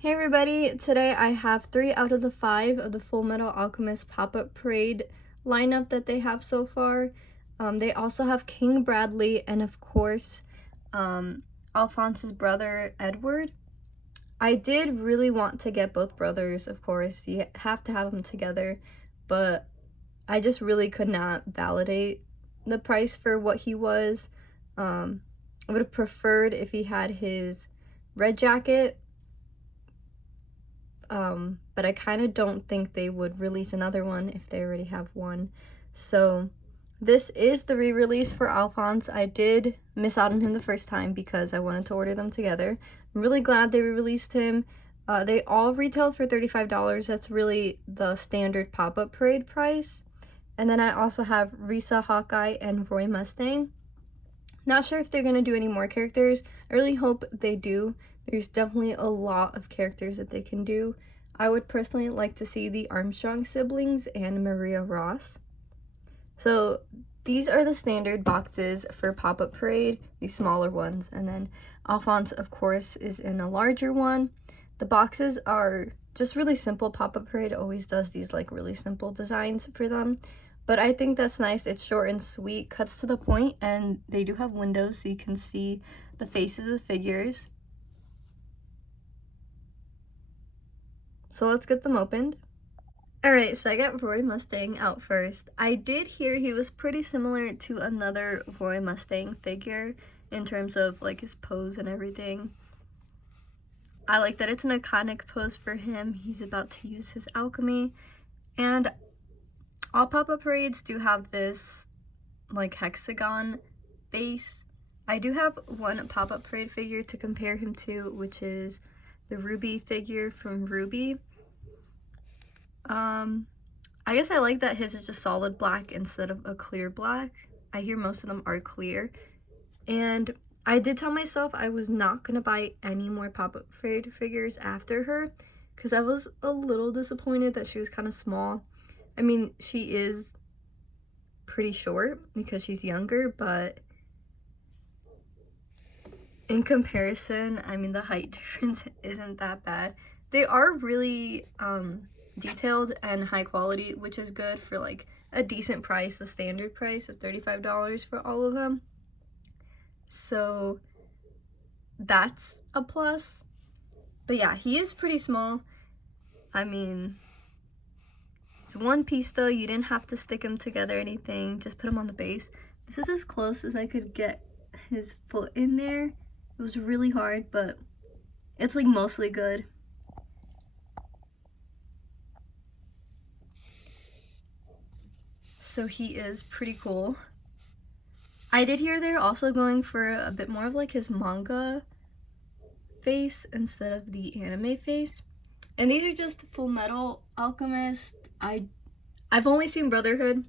Hey everybody, today I have 3 out of the 5 of the Fullmetal Alchemist pop-up parade lineup that they have so far. They also have King Bradley and of course Alphonse's brother Edward. I did really want to get both brothers, of course, you have to have them together, but I just really could not validate the price for what he was. I would have preferred if he had his red jacket, but I kind of don't think they would release another one if they already have one. So this is the re-release for Alphonse. I did miss out on him the first time because I wanted to order them together. I'm really glad they re-released him. They all retailed for $35. That's really the standard pop-up parade price. And then I also have Riza, Hawkeye, and Roy Mustang. Not sure if they're going to do any more characters. I really hope they do. There's definitely a lot of characters that they can do. I would personally like to see the Armstrong siblings and Maria Ross. So these are the standard boxes for Pop-Up Parade, these smaller ones. And then Alphonse, of course, is in a larger one. The boxes are just really simple. Pop-Up Parade always does these like really simple designs for them. But I think that's nice. It's short and sweet, cuts to the point, and they do have windows so you can see the faces of the figures. So let's get them opened. Alright, so I got Roy Mustang out first. I did hear he was pretty similar to another Roy Mustang figure in terms of like his pose and everything. I like that it's an iconic pose for him. He's about to use his alchemy, and all pop-up parades do have this like hexagon base. I do have one pop-up parade figure to compare him to, which is the Ruby figure from Ruby. I guess I like that his is just solid black instead of a clear black. I hear most of them are clear. And I did tell myself I was not gonna buy any more pop-up parade figures after her because I was a little disappointed that she was kind of small. I mean, she is pretty short because she's younger, but in comparison, I mean, the height difference isn't that bad. They are really detailed and high quality, which is good for like a decent price, the standard price of $35 for all of them. So that's a plus. But yeah, he is pretty small. I mean, it's one piece though. You didn't have to stick them together or anything. Just put him on the base. This is as close as I could get his foot in there. It was really hard, but it's like mostly good. So he is pretty cool. I did hear they're also going for a bit more of like his manga face instead of the anime face. And these are just Fullmetal Alchemist. I've only seen Brotherhood,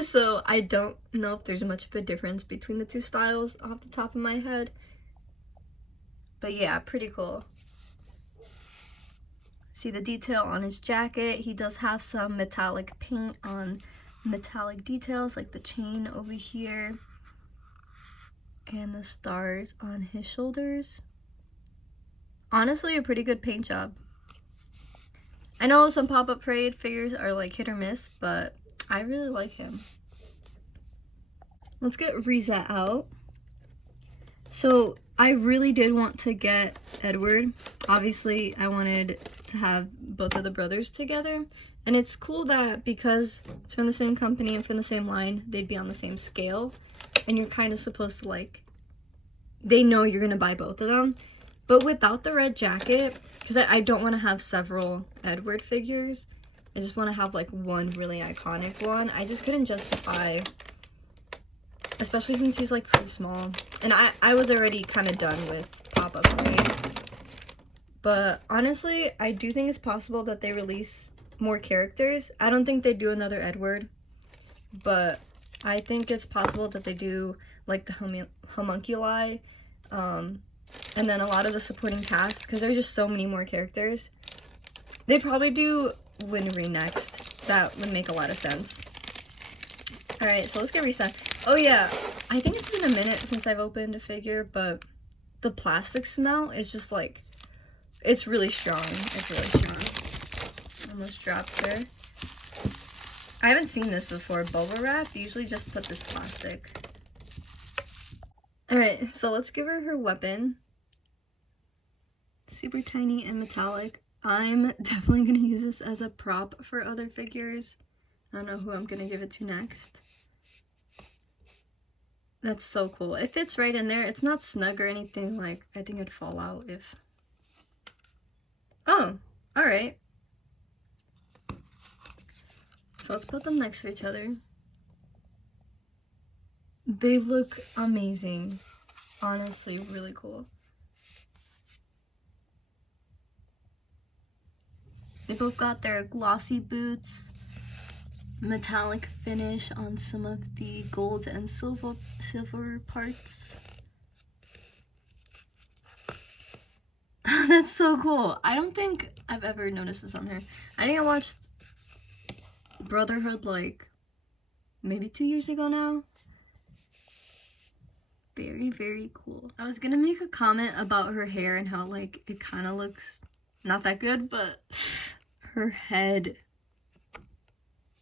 so I don't know if there's much of a difference between the two styles off the top of my head. But yeah, pretty cool. See the detail on his jacket. He does have some metallic paint on metallic details like the chain over here and the stars on his shoulders. Honestly, a pretty good paint job. I know some pop-up parade figures are like hit or miss, but I really like him. Let's get Riza out. So I really did want to get Edward. Obviously, I wanted to have both of the brothers together. And it's cool that because it's from the same company and from the same line, they'd be on the same scale. And you're kind of supposed to like, they know you're going to buy both of them. But without the red jacket, because I don't want to have several Edward figures. I just want to have like one really iconic one. I just couldn't justify, especially since he's like pretty small. And I was already kind of done with pop-up parade. But honestly, I do think it's possible that they release more characters. I don't think they do another Edward, but I think it's possible that they do like the homunculi, and then a lot of the supporting cast, because there's just so many more characters. They'd probably do Winry next. That would make a lot of sense. Alright, so let's get reset. Oh yeah, I think it's been a minute since I've opened a figure, but the plastic smell is just like, It's really strong. It's really strong. Almost dropped her. I haven't seen this before. Bubble wrap. Usually just put this plastic. Alright, so let's give her her weapon. Super tiny and metallic. I'm definitely going to use this as a prop for other figures. I don't know who I'm going to give it to next. That's so cool. It fits right in there. It's not snug or anything. Like, I think it'd fall out if... Oh, alright. So let's put them next to each other. They look amazing. Honestly, really cool. They both got their glossy boots, metallic finish on some of the gold and silver parts. That's so cool. I don't think I've ever noticed this on her. I think I watched Brotherhood like maybe 2 years ago now. Very, very cool. I was gonna make a comment about her hair and how like it kind of looks not that good, but her head.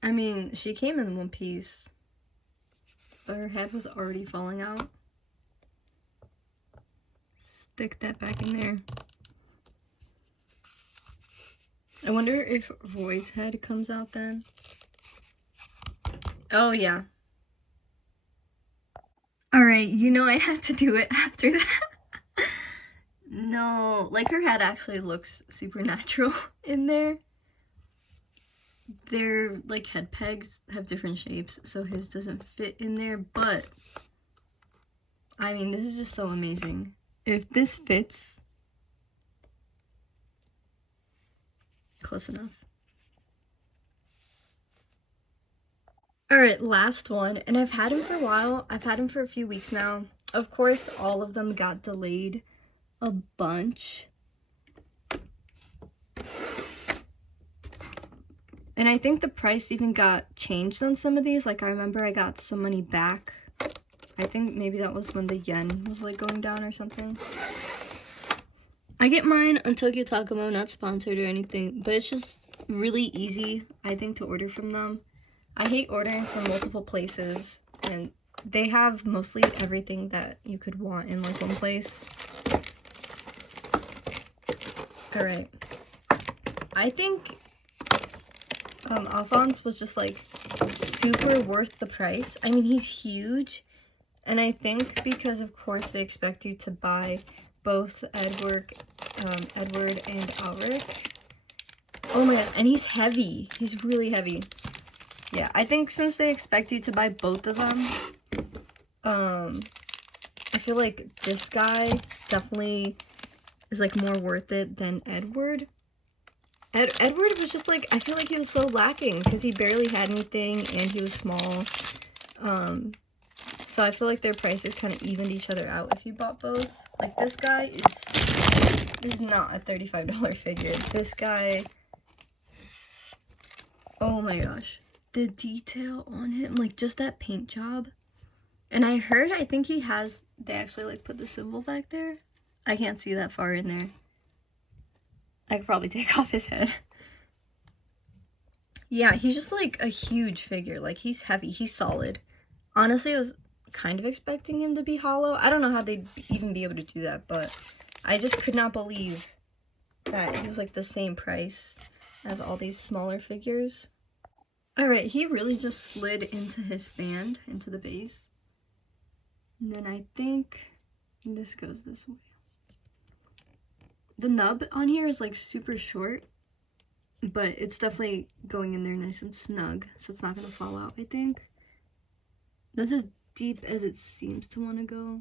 I mean, she came in one piece, but her head was already falling out. Stick that back in there. I wonder if Roy's head comes out then. Oh yeah. Alright, you know I had to do it after that. No, like her head actually looks supernatural in there. Their like head pegs have different shapes, so his doesn't fit in there, but I mean, this is just so amazing. If this fits close enough. Alright, last one, and I've had him for a while. I've had him for a few weeks now. Of course, all of them got delayed a bunch. And I think the price even got changed on some of these. Like, I remember I got some money back. I think maybe that was when the yen was, like, going down or something. I get mine on Otaku Mode, not sponsored or anything, but it's just really easy, I think, to order from them. I hate ordering from multiple places, and they have mostly everything that you could want in, like, one place. Alright. I think Alphonse was just like super worth the price. I mean, he's huge, and I think because of course they expect you to buy both Edward and Alric. Oh my god, and he's heavy. He's really heavy. Yeah, I think since they expect you to buy both of them, I feel like this guy definitely is like more worth it than Edward. Edward was just like, I feel like he was so lacking because he barely had anything and he was small. So I feel like their prices kind of evened each other out if you bought both. Like, this guy is not a $35 figure. This guy, oh my gosh. The detail on him, like just that paint job. And I think he has, they actually like put the symbol back there. I can't see that far in there. I could probably take off his head. Yeah, he's just like a huge figure. Like, he's heavy. He's solid. Honestly, I was kind of expecting him to be hollow. I don't know how they'd even be able to do that, but I just could not believe that he was like the same price as all these smaller figures. Alright, he really just slid into his stand, into the base. And then I think this goes this way. The nub on here is like super short, but it's definitely going in there nice and snug, so it's not going to fall out, I think. That's as deep as it seems to want to go.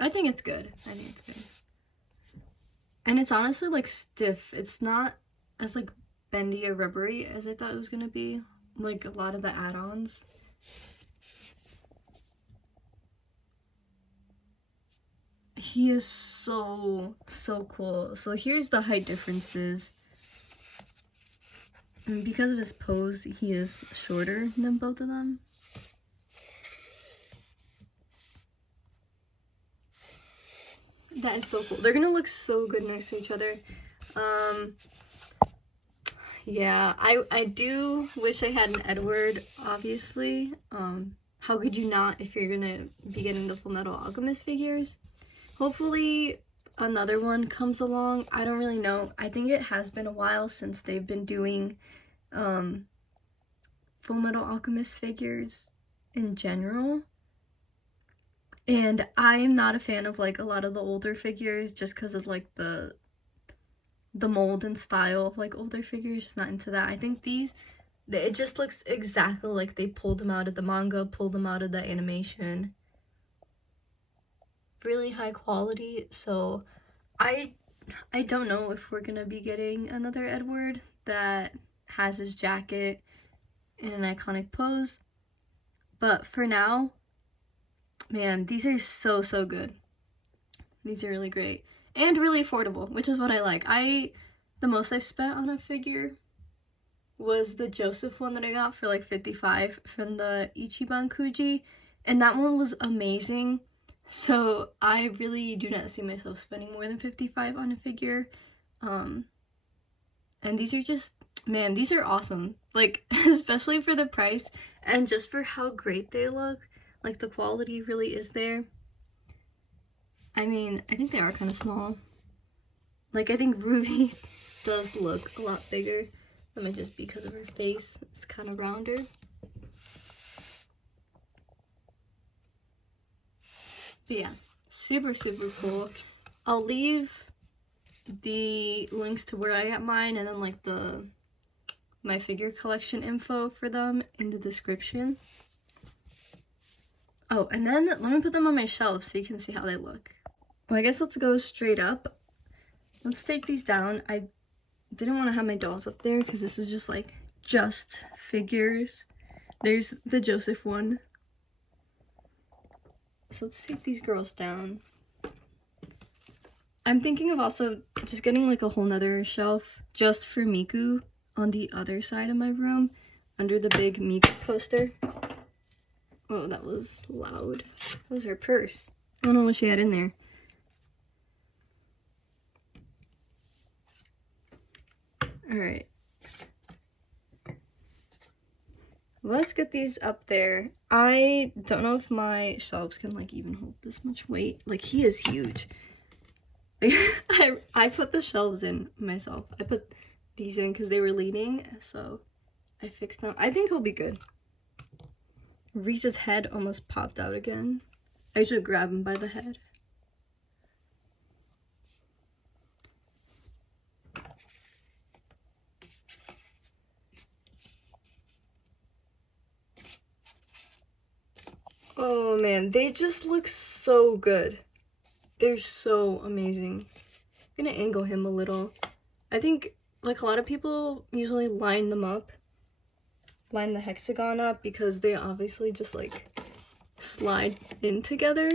I think it's good. I think it's good. And it's honestly like stiff. It's not as like bendy or rubbery as I thought it was going to be, like a lot of the add-ons. He is so cool. So here's the height differences. And because of his pose, he is shorter than both of them. That is so cool. They're gonna look so good next to each other. Yeah, I do wish I had an Edward, obviously. How could you not if you're gonna be getting the Fullmetal Alchemist figures? Hopefully another one comes along. I don't really know. I think it has been a while since they've been doing Fullmetal Alchemist figures in general. And I am not a fan of like a lot of the older figures just because of like the mold and style of like older figures. Just not into that. I think these, it just looks exactly like they pulled them out of the manga, pulled them out of the animation. Really high quality. So I don't know if we're gonna be getting another Edward that has his jacket in an iconic pose. But for now, man, these are so good. These are really great. And really affordable, which is what I like. The most I spent on a figure was the Joseph one that I got for like 55 from the Ichiban Kuji, and that one was amazing. So I really do not see myself spending more than 55 on a figure. And these are just, man, these are awesome. Like, especially for the price and just for how great they look. Like, the quality really is there. I mean, I think they are kind of small. Like, I think Ruby does look a lot bigger. That might just be because of her face. It's kind of rounder. But yeah, super cool. I'll leave the links to where I got mine and then like my figure collection info for them in the description. Oh, and then let me put them on my shelf so you can see how they look. Well, I guess let's go straight up. Let's take these down. I didn't want to have my dolls up there because this is just figures. There's the Joseph one. So let's take these girls down. I'm thinking of also just getting like a whole nother shelf just for Miku on the other side of my room under the big Miku poster. Oh, that was loud. That was her purse. I don't know what she had in there. Alright. Let's get these up there. I don't know if my shelves can like even hold this much weight. Like, he is huge. I put the shelves in myself. I put these in because they were leaning, so I fixed them. I think he'll be good. Riza's head almost popped out again. I should grab him by the head. Oh man, they just look so good. They're so amazing. I'm gonna angle him a little. I think like a lot of people usually line them up. Line the hexagon up because they obviously just like slide in together.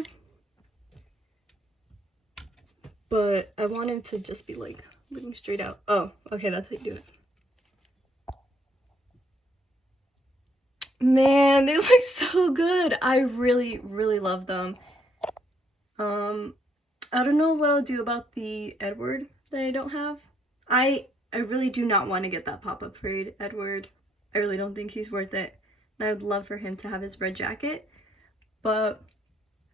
But I want him to just be like looking straight out. Oh, okay, that's how you do it. Man, they look so good. I really love them. I don't know what I'll do about the Edward that I don't have. I really do not want to get that pop-up parade Edward. I really don't think he's worth it. And I would love for him to have his red jacket. But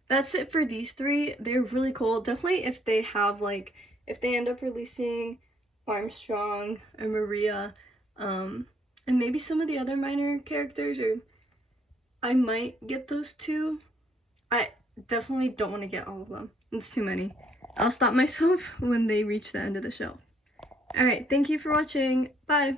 that's it for these three. They're really cool. Definitely if they have like, if they end up releasing Armstrong or Maria, and maybe some of the other minor characters, or I might get those two. I definitely don't want to get all of them. It's too many. I'll stop myself when they reach the end of the shelf. Alright, thank you for watching. Bye!